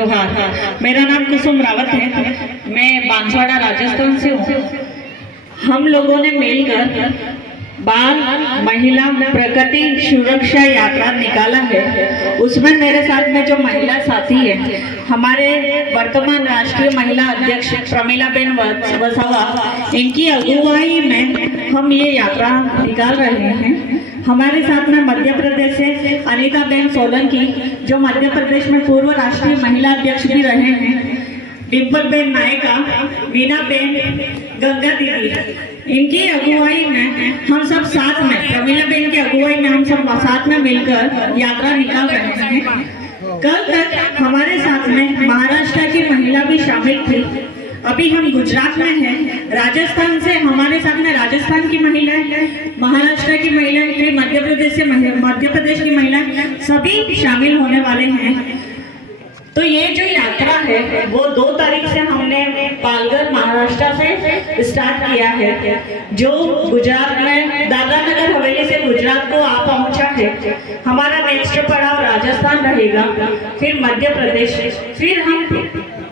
जोहार। मेरा नाम कुसुम रावत है, मैं बांसवाड़ा राजस्थान से हूँ। हम लोगों ने मिलकर बाल महिला प्रगति सुरक्षा यात्रा निकाला है। उसमें मेरे साथ में जो महिला साथी है, हमारे वर्तमान राष्ट्रीय महिला अध्यक्ष प्रमिला बेन वसावा, इनकी अगुवाई में हम ये यात्रा निकाल रहे हैं। हमारे साथ में मध्य प्रदेश से अनीता बेन सोलंकी, जो मध्य प्रदेश में पूर्व राष्ट्रीय महिला अध्यक्ष भी रहे हैं, डिम्पल बेन नायका, वीना बेन, गंगा दीदी, इनकी अगुवाई में हम सब साथ में, प्रमिला बेन की अगुवाई में हम सब साथ में मिलकर यात्रा निकाल रहे हैं। कल तक हमारे साथ में महाराष्ट्र की महिला भी शामिल थी। अभी हम गुजरात में हैं। राजस्थान से हमारे साथ में राजस्थान की महिलाएं, महाराष्ट्र की महिलाएं, मध्य प्रदेश की महिलाएं सभी शामिल होने वाले हैं। तो ये जो यात्रा है वो 2 तारीख से हमने पालघर महाराष्ट्र से स्टार्ट किया है, जो गुजरात में दादरा नगर हवेली से गुजरात को आ पहुंचा है। हमारा नेक्स्ट पड़ाव राजस्थान रहेगा, फिर मध्य प्रदेश, फिर हम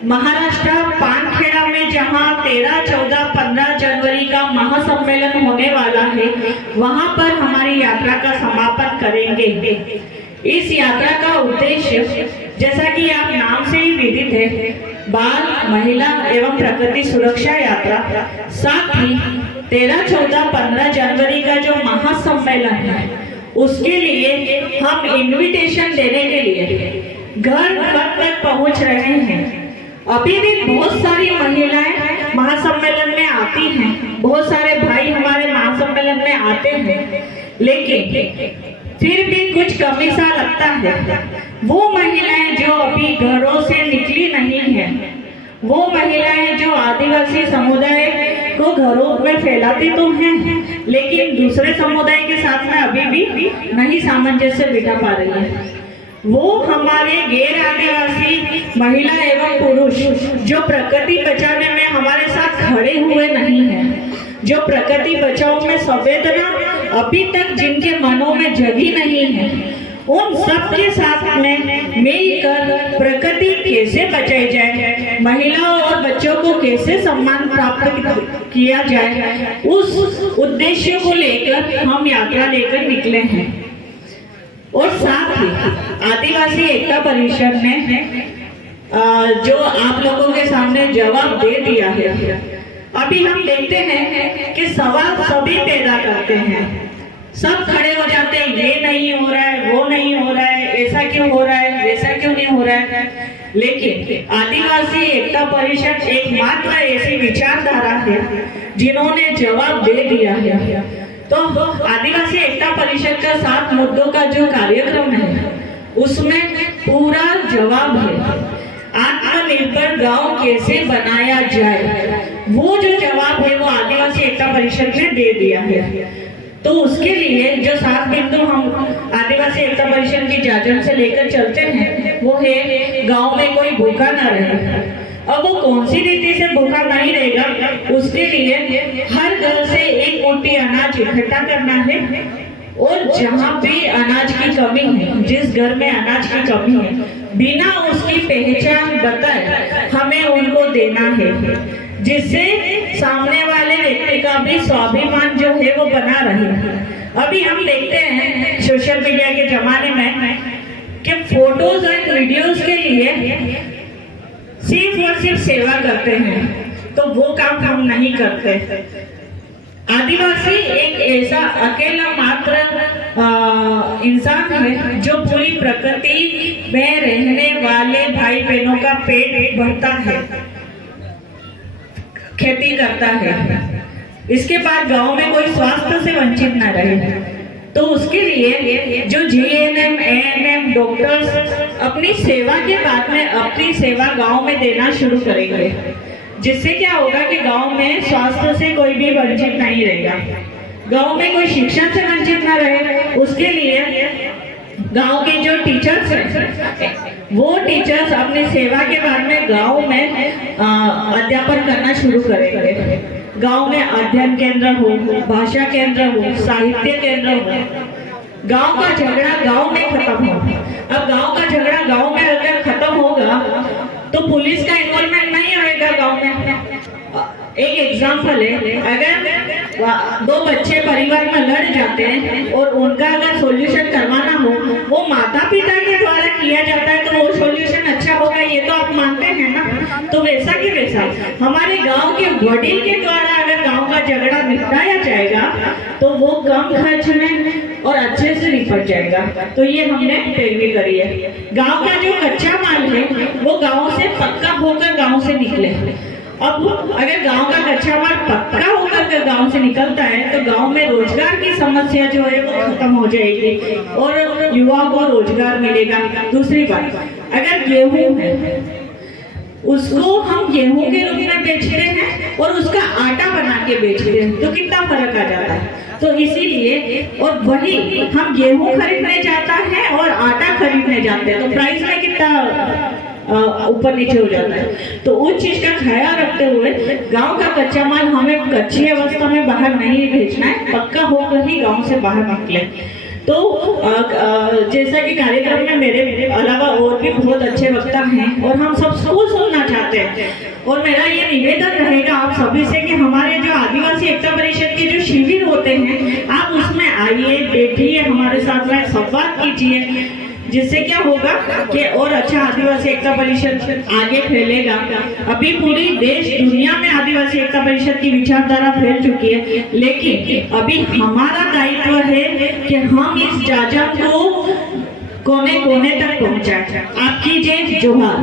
महाराष्ट्र पानखेड़ा में जहां 13, 14, 15 जनवरी का महासम्मेलन होने वाला है, वहां पर हमारी यात्रा का समापन करेंगे। इस यात्रा का उद्देश्य, जैसा कि आप नाम से ही विदित है, बाल महिला एवं प्रकृति सुरक्षा यात्रा, साथ ही 13, 14, 15 जनवरी का जो महासम्मेलन है, उसके लिए हम इनविटेशन देने के लिए घर घर तक पहुंच रहे हैं। अभी भी बहुत सारी महिलाएं महासम्मेलन में आती हैं, बहुत सारे भाई हमारे महासम्मेलन में आते हैं, लेकिन फिर भी कुछ कमी सा लगता है। वो महिलाएं जो अभी घरों से निकली नहीं है, वो महिलाएं जो आदिवासी समुदाय को घरों में फैलाती तो हैं, लेकिन दूसरे समुदाय के साथ में अभी भी नहीं सामंजस्य बिठा पा रही है। वो हमारे गैर आदिवासी महिला एवं पुरुष जो प्रकृति बचाने में हमारे साथ खड़े हुए नहीं हैं, जो प्रकृति बचाओ में संवेदना अभी तक जिनके मनों में जगी नहीं है, उन सबके साथ में मिलकर प्रकृति कैसे बचाई जाए, महिलाओं और बच्चों को कैसे सम्मान प्राप्त किया जाए, उस उद्देश्य को लेकर हम यात्रा लेकर निकले हैं। और साथ ही आदिवासी एकता परिषद ने जो आप लोगों के सामने जवाब दे दिया है। अभी हम देखते हैं कि सवाल सभी पैदा करते हैं, सब खड़े हो जाते हैं, ये नहीं हो रहा है, वो नहीं हो रहा है, ऐसा क्यों हो रहा है, वैसा क्यों नहीं हो रहा है। लेकिन आदिवासी एकता परिषद एकमात्र ऐसी विचारधारा है जिन्होंने जवाब दे दिया है। तो आदिवासी एकता परिषद का 7 मुद्दों का जो कार्यक्रम है, उसमें पूरा जवाब है। आत्मनिर्भर गांव कैसे बनाया जाए, वो जो जवाब है वो आदिवासी एकता परिषद ने दे दिया है। तो उसके लिए जो 7 बिंदु हम आदिवासी एकता परिषद की जाजन से लेकर चलते हैं, वो है गांव में कोई भूखा ना रहे। अब वो कौन सी रीति से भूखा नहीं रहेगा, उसके लिए हर घर से 1 मुट्ठी अनाज इकट्ठा करना है, और जहाँ भी अनाज की कमी है, जिस घर में अनाज की कमी है, बिना उसकी पहचान बताए हमें उनको देना है, जिससे सामने वाले व्यक्ति का भी स्वाभिमान जो है वो बना रहे। अभी हम देखते हैं सोशल मीडिया के जमाने में कि फोटोज और वीडियोस के लिए सिर्फ और सिर्फ सेवा करते हैं, तो वो काम हम नहीं करते। आदिवासी एक ऐसा अकेला मात्र इंसान है जो पूरी प्रकृति में रहने वाले भाई बहनों का पेट भरता है, खेती करता है। इसके बाद गांव में कोई स्वास्थ्य से वंचित न रहे, तो उसके लिए जो जीएनएम, एएनएम, डॉक्टर्स अपनी सेवा के बाद में अपनी सेवा गांव में देना शुरू करेंगे, जिससे क्या होगा कि गांव में स्वास्थ्य से कोई भी वंचित नहीं रहेगा, गांव में कोई शिक्षा से वंचित ना रहे। उसके लिए गांव के जो टीचर्स हैं, वो टीचर्स अपनी सेवा के बाद में गांव में अध्यापन करना शुरू करेंगे। गांव में अध्ययन केंद्र हो, भाषा केंद्र हो, साहित्य केंद्र हो, गांव का झगड़ा गांव में खत्म हो। अब गांव का झगड़ा गांव में अगर खत्म होगा तो पुलिस का इन्वॉल्वमेंट नहीं आएगा गांव में। एक एग्जाम्पल है, अगर दो बच्चे परिवार में लड़ जाते हैं और उनका अगर सॉल्यूशन करवाना हो वो माता पिता के द्वारा किया जाता है तो वो सॉल्यूशन अच्छा होगा, ये तो आप मानते हैं ना। तो वैसा कि वैसा हमारे गांव के वडील के द्वारा अगर गांव का झगड़ा निपटाया जाएगा तो वो कम खर्च में और अच्छे से निपट जाएगा। तो ये हमने पैरवी करी है। गांव का जो कच्चा माल है वो गांव से पक्का होकर गांव से निकले। अब अगर गांव का कच्चा माल पक्का होकर गांव से निकलता है तो गांव में रोजगार की समस्या जो है वो खत्म हो जाएगी और युवाओं को रोजगार मिलेगा। दूसरी बात, अगर गेहूं है उसको हम गेहूं के रूप में बेचते हैं और उसका आटा बना के बेचते हैं तो कितना फर्क आ जाता है। तो इसीलिए और वही हम गेहूं खरीदने जाता है और आटा खरीदने जाते हैं तो प्राइस में कितना ऊपर नीचे हो जाता है। तो उस चीज का ख्याल रखते हुए गांव का कच्चा माल हमें कच्ची अवस्था में बाहर नहीं भेजना है, पक्का होकर ही गांव से बाहर निकले। तो जैसा कि कार्यक्रम में मेरे अलावा और भी बहुत अच्छे वक्ता हैं और हम सब सुनना चाहते हैं और मेरा ये निवेदन रहेगा आप सभी से कि हमारे जो आदिवासी एकता परिषद के जो शिविर होते हैं आप उसमें आइए, बैठिए, हमारे साथ में संवाद कीजिए, जिससे क्या होगा कि और अच्छा आदिवासी एकता परिषद आगे फैलेगा। अभी पूरी देश दुनिया में आदिवासी एकता परिषद की विचारधारा फैल चुकी है, लेकिन अभी हमारा दायित्व है कि हम इस जाजम को कोने कोने तक पहुंचाएं। आपकी जय जोहार।